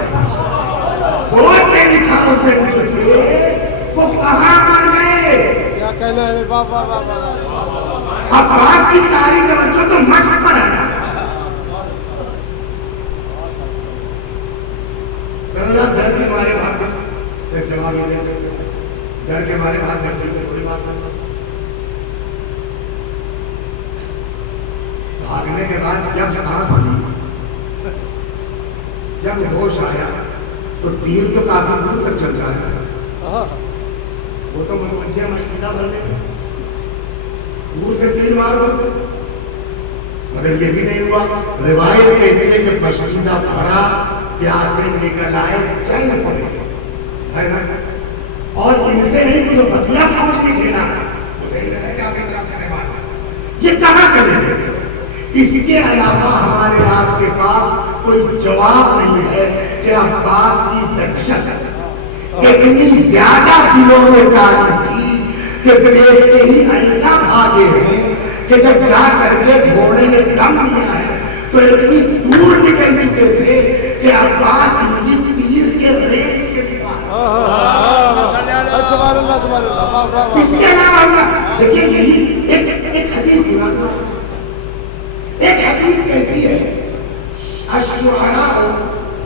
وہ 10,000 جو تھے وہ کہاں پر گئے؟ عباس کی ساری توجہ تو مشق پر ہے. ڈر کے مارے بھاگ گئے، ایک جواب یہ دے سکتے ہیں ڈر کے مارے بھاگ گئے تھے تو کوئی بات نہیں. بھاگنے کے بعد جب سانس لی، جب ہوش آیا تو تیر تو کافی دور تک چل رہا ہے. وہ تو متوجہ مشکلہ بھرنے کا دور سے تیر مار دو. مگر یہ بھی نہیں ہوا. روایت کہتی ہے کہ مشکیزہ بھرا پیاسے نکل آئے چل پڑے ہے نا. اور ان سے نہیں جو بتیا سمجھ کے گھیرا ہے اسے نہیں رہے کہ آپ اتنا سارے بات یہ کہاں چلے گئے تھے. اس کے علاوہ ہمارے آپ کے پاس کوئی جواب نہیں ہے کہ عباس کی دہشت اتنی زیادہ دلوں میں تاری تھی کہ دیکھتے ہی ایسا بھاگے ہیں کہ جب جا کر کے گھوڑے نے دم دیا ہے تو اتنی دور نکل چکے تھے کہ عباس ان کی تیر کے ریت سے نکال. اس کے علاوہ دیکھیے یہی ایک حدیث سنا تھا. ایک حدیث کہتی ہے الشعراء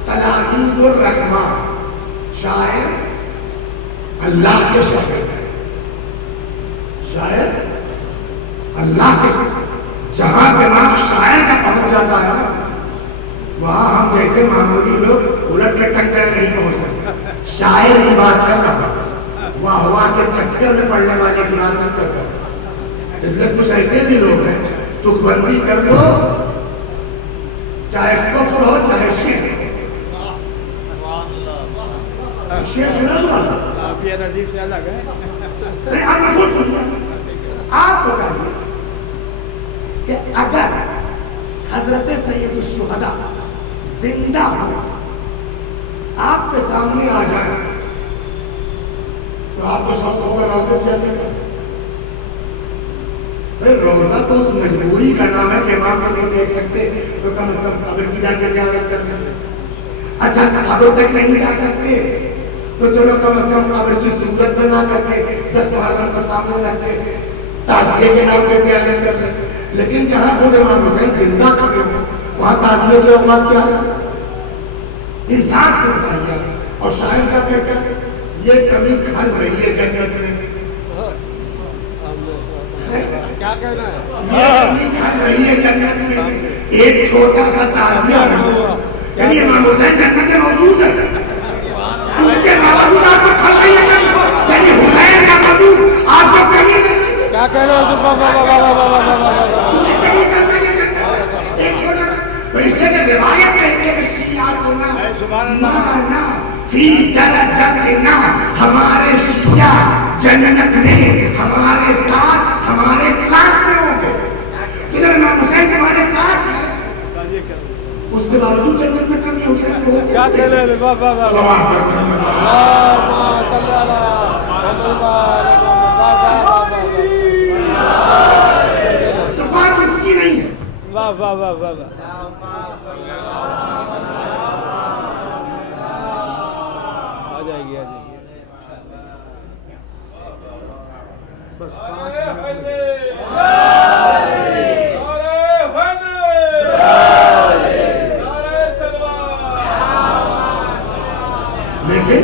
تلاميذ الرحمن، شاعر اللہ کے شاگرد ہیں. شاعر اللہ کے جہاں دماغ شاعر کا پہنچ جاتا ہے وہاں ہم جیسے معمولی لوگ الٹ کے ٹنگر نہیں پہنچ سکتے. شاعر کی بات کر رہا ہوں, وہاں ہوا کے چکر میں پڑنے والے کی بات نہیں کر رہا ہوں. اس لیے کچھ ایسے بھی لوگ ہیں تو بندی کر لو, چاہے کفر ہو چاہے شرک ہو. شرک سنا لو آپ یہ ندیب سے الگ ہے. نہیں آپ نے خود سنیا. آپ بتائیے کہ اگر حضرت سید الشہداء زندہ ہو, آپ کے سامنے آ جائیں, تو آپ کو شوق ہوگا روزے جانے کا؟ روزہ تو اس مجبوری کا نام ہے کہ امام کو نہیں دیکھ سکتے تو کم از کم قبر کی جا کے زیارت کر لیں. اچھا قبر تک نہیں جا سکتے تو چلو کم از کم قبر کی صورت بنا کر کے 10 محرم کو سامنے رکھ کے تعزیے کے نام پہ زیارت کر لیں. لیکن جہاں خود امام حسین زندہ کھڑے ہوں وہاں تعزیے کے اوقات کیا ہے؟ انصاف سے بتائیے. اور شاعر کا کہتا ہے یہ کمی کھل رہی ہے جنت میں. کیا کہنا ہے؟ یہ کمی کھل رہی ہے جنت میں. ایک چھوٹا سا تعزیہ ہو, یعنی امام حسین جنت میں موجود ہے, اس کے باوجود آپ کو کھل رہی ہے جنت, یعنی حسین کا موجود آپ کو کمی کر رہی ہے. کیا کہنا ہے؟ کمی کر رہی ہے جنت. ایک چھوٹا سا, تو اس لیے کہ روایت کہتے ہیں کہ شیعہ کو نا فی درجتنا, ہمارے شیعہ جنت میں ہمارے ساتھ ہمارے کلاس میں ہوں گے. تو جب امام حسین تمہارے ساتھ ہے اس کے باوجود جنت میں کمی حسین کو ہوتی ہے. کیا کہہ رہے ہیں؟ صلوات پر محمد تو بات اس کی نہیں ہے. واہ واہ واہ واہ واہ. آ جائے گی بس 5 منٹ. لیکن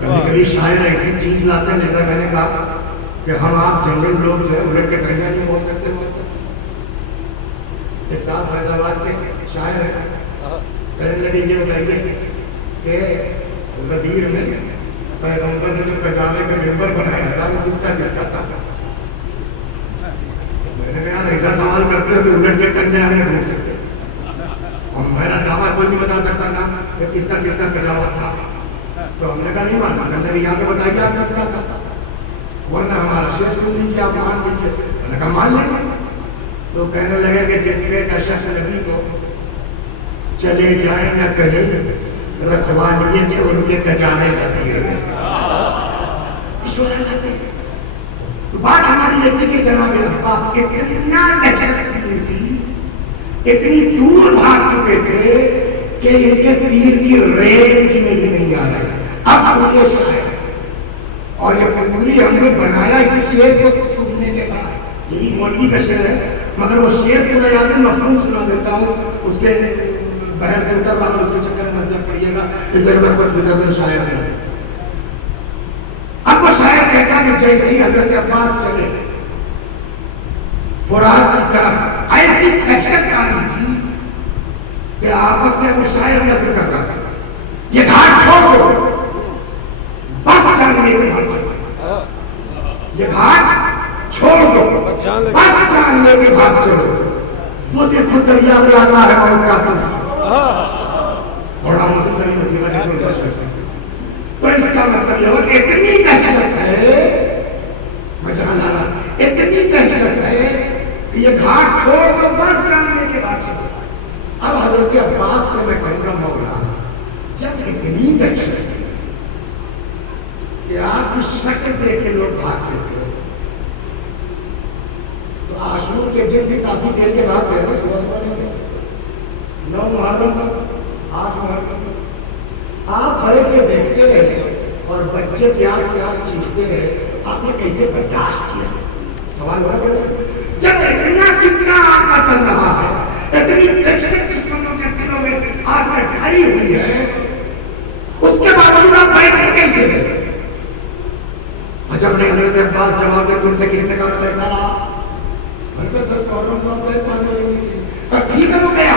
کبھی کبھی شاعر ایسی چیز لاتے ہیں, جیسا میں نے کہا کہ ہم آپ جنرل لوگ جو ہے الٹ کے ٹرنگا نہیں بول سکتے. ایک صاحب فیض آباد کے شاعر ہیں, کہنے لگے یہ بتائیے کہ غدیر میں پیغمبر نے جو پجامے کا ممبر بنایا تھا وہ کس کا تھا؟ میں نے کہا ایسا سوال کرتے ہو کہ الٹ کے ٹنگے ہم نہیں بھول سکتے, اور میرا دعویٰ کوئی نہیں بتا سکتا تھا کہ کس کا پجامہ تھا. تو ہم نے کہا نہیں ماننا. کہنے لگے یہاں پہ بتائیے آپ کس کا تھا, ورنہ ہمارا شعر سن لیجیے, آپ مان لیجیے. میں نے کہا مان لیں گے. تو کہنے لگے کہ جن پہ اشک نبی کو چلے جائیں نہ کہیں, رکھوا لیے تھے ان کے کجانے غدیر میں. تو بات ہماری یہ تھی کہ جناب عباس اتنا دہشت تھی ان کی, اتنی دور بھاگ چکے تھے کہ ان کے تیر کی رینج میں بھی نہیں آ رہے. اب سنیے شاعر, اور یہ پوری ہم نے بنایا اسی شعر کو سننے کے بعد. یہی مولوی کا شعر ہے مگر وہ شعر پورا یاد ہے, مفہوم سنا دیتا ہوں. اس کے بہر سے اتر رہا, اس کے چکر میں مطلب پڑھیے گا, اس لیے میں خود فطرتاً شاعر نہیں. اب وہ شاعر کہتا ہے کہ جیسے ہی حضرت عباس چلے فرات کی طرف, ایسی دہشت آئی تھی کہ آپس میں وہ شاعر نظر کر رہا تھا یہ گھاٹ چھوڑ دو, بس جاننے کے گھاٹ چھوڑ, یہ گھاٹ چھوڑ دو, بس جاننے کے گھاٹ چھوڑو. وہ دیکھو دریا میں آتا ہے موت کا طوفان, بڑا مسلسل مصیبت ہے تو کرتے ہیں. تو اس کا مطلب یہ ہو کہ اتنی دہشت ہے, میں جہاں لا رہا اتنی دہشت ہے کہ یہ گھاٹ چھوڑ دو, بس جاننے کے گھاٹ چھوڑو. اب حضرت عباس سے میں کہوں گا مولا, جب اتنی دہشت تھی کہ آپ کی شکل دیکھ کے لوگ بھاگتے تھے, تو عاشور کے دن بھی کافی دیر کے بعد گئے نا, صبح نہیں گئے. 9 محرم کو, 8 محرم کو آپ بیٹھ کے دیکھتے رہے اور بچے پیاس چیختے رہے, آپ نے کیسے برداشت کیا؟ سوال ہوا کہ جب اتنا سکہ آپ کا چل رہا ہے, اتنی دہشت دشمنوں کے دلوں میں آپ نے بھری ہوئی ہے, اس کے باوجود آپ بیٹھے کیسے رہے؟ جب نے حضرت عباس جواب دے تم سے کس نے کہا میں بیٹھا رہا, 10 محرم کو آپ بیٹھ پانے لیں گے. ٹھیک ہے وہ گیا,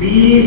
20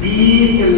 20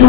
2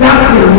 10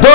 2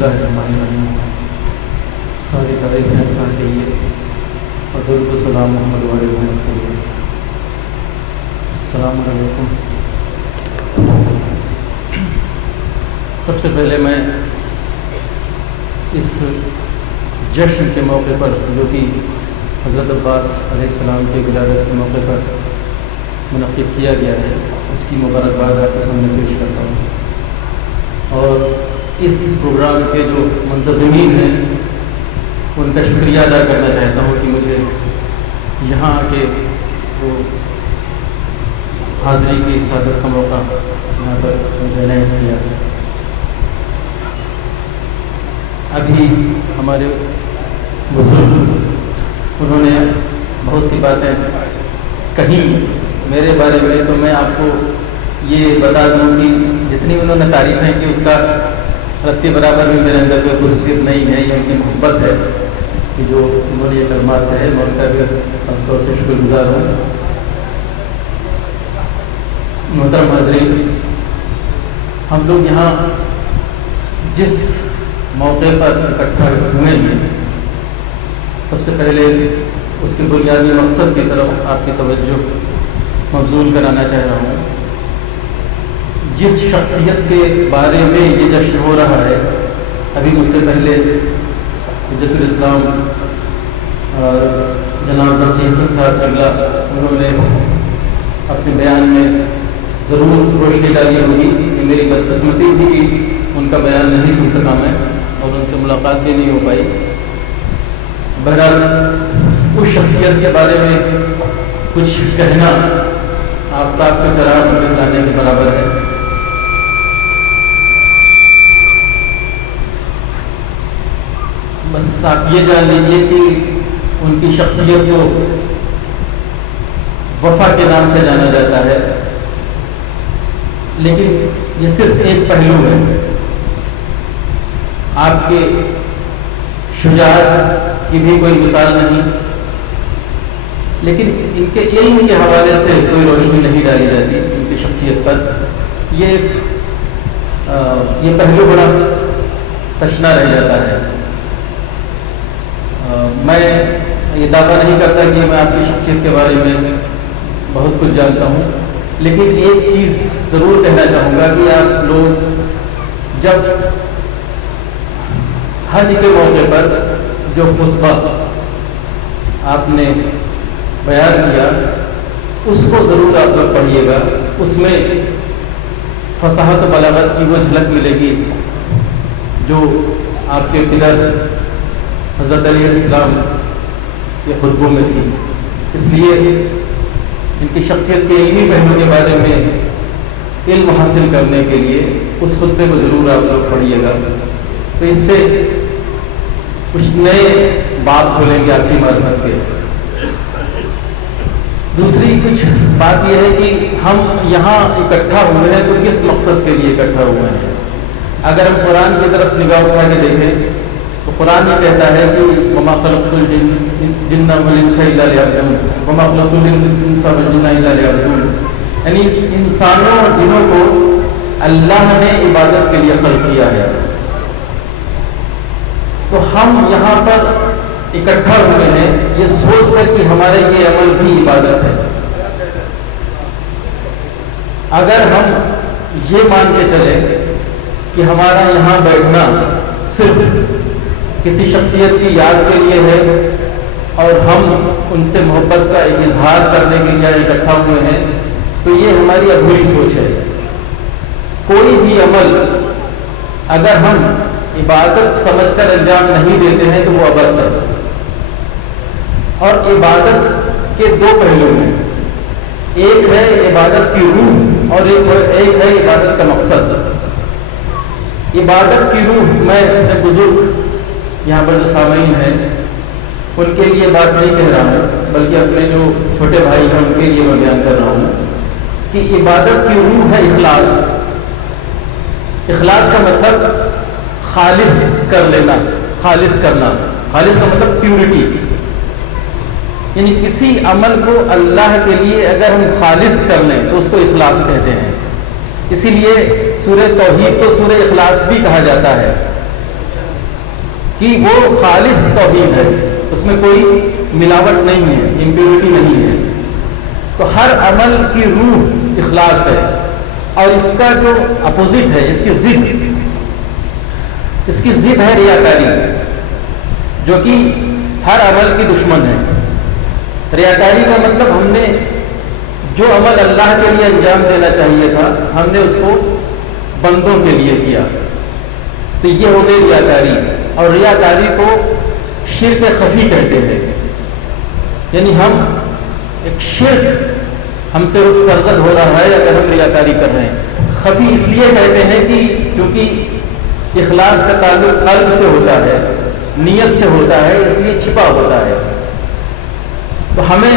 اللہ الرحمن الرحیم. ساری تعریفیں اللہ کے لیے اور درود و سلام محمد و آل محمد کے لیے. السلام علیکم. سب سے پہلے میں اس جشن کے موقع پر جو کہ حضرت عباس علیہ السلام کے ولادت کے موقع پر منعقد کیا گیا ہے اس کی مبارکباد آپ کے سامنے پیش کرتا ہوں. اور اس پروگرام کے جو منتظمین ہیں ان کا شکریہ ادا کرنا چاہتا ہوں کہ مجھے یہاں آ کے وہ حاضری کی سعادت کا موقع یہاں پر مجھے عنایت کیا. ابھی ہمارے بزرگ انہوں نے بہت سی باتیں کہیں میرے بارے میں، تو میں آپ کو یہ بتا دوں کہ جتنی انہوں نے تعریفیں کی اس کا رتی برابر بھی میرے اندر کوئی خصوصیت نہیں ہے. یہ ان کی محبت ہے کہ جو انہوں نے یہ کلمات کہے، میں ان کا بھی خاص طور سے شکر گزار ہوں. محترم حاضرین، ہم لوگ یہاں جس موقع پر اکٹھا ہوئے ہیں، سب سے پہلے اس کے بنیادی مقصد کی طرف آپ کی توجہ مبذول کرانا چاہ رہا ہوں. جس شخصیت کے بارے میں یہ جشن ہو رہا ہے، ابھی مجھ سے پہلے حجت الاسلام جناب رسی حسن صاحب قبلہ انہوں نے اپنے بیان میں ضرور روشنی ڈالی ہوگی کہ میری بدقسمتی تھی کہ ان کا بیان نہیں سن سکا میں اور ان سے ملاقات بھی نہیں ہو پائی. بہرحال اس شخصیت کے بارے میں کچھ کہنا آفتاب کے چراغ دکھلانے کے برابر ہے. بس آپ یہ جان لیجیے کہ ان کی شخصیت کو وفا کے نام سے جانا جاتا ہے، لیکن یہ صرف ایک پہلو ہے. آپ کے شجاعت کی بھی کوئی مثال نہیں، لیکن ان کے علم کے حوالے سے کوئی روشنی نہیں ڈالی جاتی ان کی شخصیت پر. یہ پہلو بڑا تشنا رہ جاتا ہے. میں یہ دعویٰ نہیں کرتا کہ میں آپ کی شخصیت کے بارے میں بہت کچھ جانتا ہوں، لیکن ایک چیز ضرور کہنا چاہوں گا کہ آپ لوگ جب حج کے موقع پر جو خطبہ آپ نے بیان کیا اس کو ضرور آپ لوگ پڑھیے گا. اس میں فصاحت و بلاغت کی وہ جھلک ملے گی جو آپ کے پدر حضرت علیہ السلام کے خطبوں میں تھی. اس لیے ان کی شخصیت کے علمی پہلو کے بارے میں علم حاصل کرنے کے لیے اس خطبے کو ضرور آپ لوگ پڑھیے گا. تو اس سے کچھ نئے بات کھولیں گے آپ کی معرفت کے. دوسری کچھ بات یہ ہے کہ ہم یہاں اکٹھا ہوئے ہیں تو کس مقصد کے لیے اکٹھا ہوئے ہیں. اگر ہم قرآن کی طرف نگاہ اٹھا کے دیکھیں تو قرآن یہ کہتا ہے کہ وما خلقت الجن والانس الا لیعبدون، وما خلقت الانس والجن الا لیعبدون، یعنی انسانوں اور جنوں کو اللہ نے عبادت کے لیے خلق کیا ہے. تو ہم یہاں پر اکٹھا ہوئے ہیں یہ سوچ کر کہ ہمارے یہ عمل بھی عبادت ہے. اگر ہم یہ مان کے چلیں کہ ہمارا یہاں بیٹھنا صرف کسی شخصیت کی یاد کے لیے ہے اور ہم ان سے محبت کا ایک اظہار کرنے کے لیے اکٹھا ہوئے ہیں تو یہ ہماری ادھوری سوچ ہے. کوئی بھی عمل اگر ہم عبادت سمجھ کر انجام نہیں دیتے ہیں تو وہ عبث ہے. اور عبادت کے دو پہلو ہیں، ایک ہے عبادت کی روح اور ایک ہے عبادت کا مقصد. عبادت کی روح میں اپنے بزرگ یہاں پر جو سامعین ہیں ان کے لیے بات نہیں کہہ رہا ہوں بلکہ اپنے جو چھوٹے بھائی ہیں ان کے لیے میں بیان کر رہا ہوں کہ عبادت کی روح ہے اخلاص. اخلاص کا مطلب خالص کر لینا، خالص کرنا. خالص کا مطلب پیورٹی، یعنی کسی عمل کو اللہ کے لیے اگر ہم خالص کر لیں تو اس کو اخلاص کہتے ہیں. اسی لیے سورہ توحید کو سورہ اخلاص بھی کہا جاتا ہے. کہ وہ خالص توحید ہے، اس میں کوئی ملاوٹ نہیں ہے، امپیورٹی نہیں ہے. تو ہر عمل کی روح اخلاص ہے، اور اس کا جو اپوزٹ ہے، اس کی ضد ہے ریاکاری، جو کہ ہر عمل کی دشمن ہے. ریاکاری کا مطلب ہم نے جو عمل اللہ کے لیے انجام دینا چاہیے تھا، ہم نے اس کو بندوں کے لیے کیا، تو یہ ہو گئی ریاکاری. اور ریاکاری کو شرک خفی کہتے ہیں، یعنی ہم ایک شرک ہم سے سرزد ہو رہا ہے اگر ہم ریاکاری کر رہے ہیں. خفی اس لیے کہتے ہیں کہ کیونکہ اخلاص کا تعلق قلب سے ہوتا ہے، نیت سے ہوتا ہے، اس لیے چھپا ہوتا ہے. تو ہمیں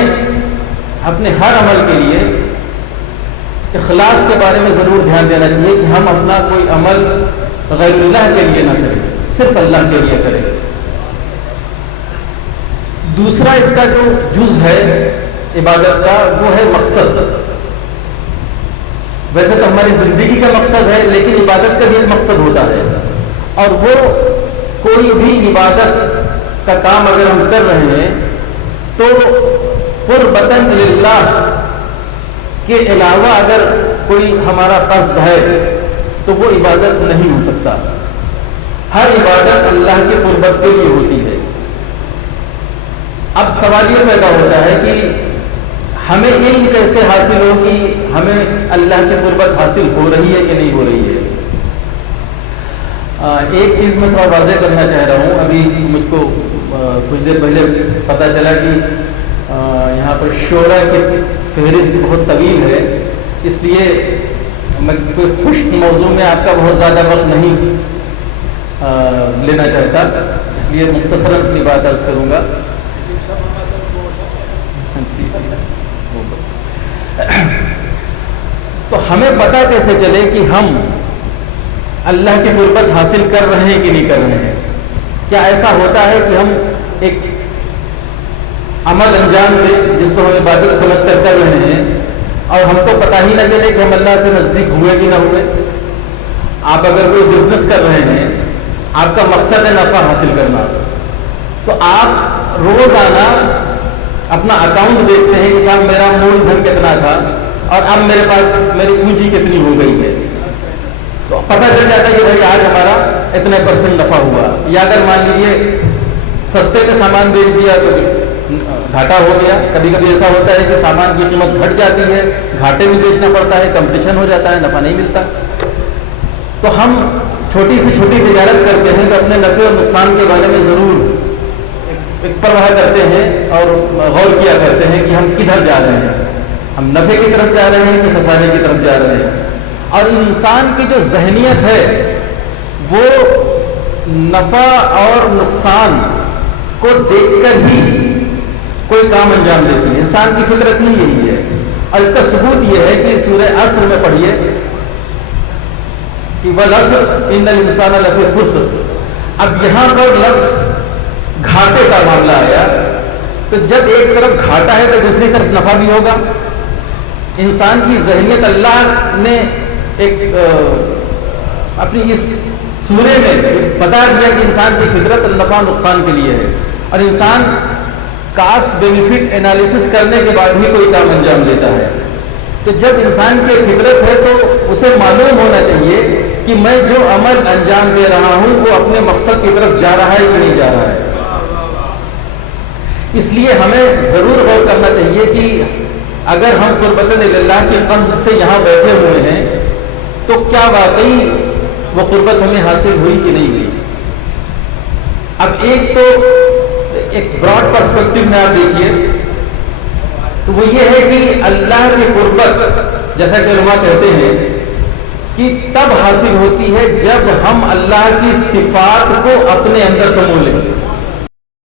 اپنے ہر عمل کے لیے اخلاص کے بارے میں ضرور دھیان دینا چاہیے کہ ہم اپنا کوئی عمل غیر اللہ کے لیے نہ کریں، صرف اللہ کے لیے کریں. دوسرا اس کا جو جز ہے عبادت کا، وہ ہے مقصد. ویسے تو ہماری زندگی کا مقصد ہے، لیکن عبادت کا بھی ایک مقصد ہوتا ہے، اور وہ کوئی بھی عبادت کا کام اگر ہم کر رہے ہیں تو قربتاً للہ کے علاوہ اگر کوئی ہمارا قصد ہے تو وہ عبادت نہیں ہو سکتا. ہر عبادت اللہ کے قربت کے لیے ہوتی ہے. اب سوال یہ پیدا ہوتا ہے کہ ہمیں علم کیسے حاصل ہو کہ ہمیں اللہ کی قربت حاصل ہو رہی ہے کہ نہیں ہو رہی ہے. ایک چیز میں تھوڑا واضح کرنا چاہ رہا ہوں. ابھی مجھ کو کچھ دیر پہلے پتہ چلا کہ یہاں پر شعرا کی فہرست بہت طویل ہے، اس لیے میں کوئی خشک موضوع میں آپ کا بہت زیادہ وقت نہیں لینا چاہتا، اس لیے مختصراً اپنی بات عرض کروں گا. تو ہمیں پتہ کیسے چلے کہ ہم اللہ کی قربت حاصل کر رہے ہیں کہ نہیں کر رہے ہیں؟ کیا ایسا ہوتا ہے کہ ہم ایک عمل انجام دیں جس کو ہم عبادت سمجھ کر کر رہے ہیں اور ہم کو پتہ ہی نہ چلے کہ ہم اللہ سے نزدیک ہوئے کہ نہ ہوئے؟ آپ اگر کوئی بزنس کر رہے ہیں، آپ کا مقصد ہے نفع حاصل کرنا، تو آپ روزانہ اپنا اکاؤنٹ دیکھتے ہیں کہ صاحب میرا مول دھن کتنا تھا اور اب میرے پاس میری پونجی کتنی ہو گئی ہے. تو پتہ چل جاتا ہے کہ بھائی آج ہمارا اتنے % نفع ہوا. یا اگر مان لیجیے سستے میں سامان بیچ دیا تو گھاٹا ہو گیا. کبھی کبھی ایسا ہوتا ہے کہ سامان کی قیمت گھٹ جاتی ہے، گھاٹے میں بیچنا پڑتا ہے، کمپٹیشن ہو جاتا ہے، نفع نہیں ملتا. تو ہم چھوٹی سے چھوٹی تجارت کرتے ہیں تو اپنے نفع اور نقصان کے بارے میں ضرور ایک پرواہ کرتے ہیں اور غور کیا کرتے ہیں کہ ہم کدھر جا رہے ہیں، ہم نفع کی طرف جا رہے ہیں کہ خسارے کی طرف جا رہے ہیں. اور انسان کی جو ذہنیت ہے وہ نفع اور نقصان کو دیکھ کر ہی کوئی کام انجام دیتی ہے. انسان کی فطرت ہی یہی ہے. اور اس کا ثبوت یہ ہے کہ سورہ عصر میں پڑھیے کہ والعصر ان الانسان لفی خسر. اب یہاں پر لفظ گھاٹے کا معاملہ آیا، تو جب ایک طرف گھاٹا ہے تو دوسری طرف نفع بھی ہوگا. انسان کی ذہنیت اللہ نے ایک اپنی اس سورے میں بتا دیا کہ انسان کی فطرت نفع نقصان کے لیے ہے، اور انسان کاسٹ بینیفٹ انالیسس کرنے کے بعد ہی کوئی کام انجام دیتا ہے. تو جب انسان کی فطرت ہے تو اسے معلوم ہونا چاہیے کہ میں جو عمل انجام دے رہا ہوں وہ اپنے مقصد کی طرف جا رہا ہے کہ نہیں جا رہا ہے. اس لیے ہمیں ضرور غور کرنا چاہیے کہ اگر ہم قربت اللہ کی قصد سے یہاں بیٹھے ہوئے ہیں تو کیا واقعی وہ قربت ہمیں حاصل ہوئی کہ نہیں ہوئی. اب ایک تو ایک براڈ پرسپیکٹو میں آپ دیکھیے تو وہ یہ ہے کہ اللہ کی قربت جیسا کہ علماء کہتے ہیں کہ تب حاصل ہوتی ہے جب ہم اللہ کی صفات کو اپنے اندر سمو لیں.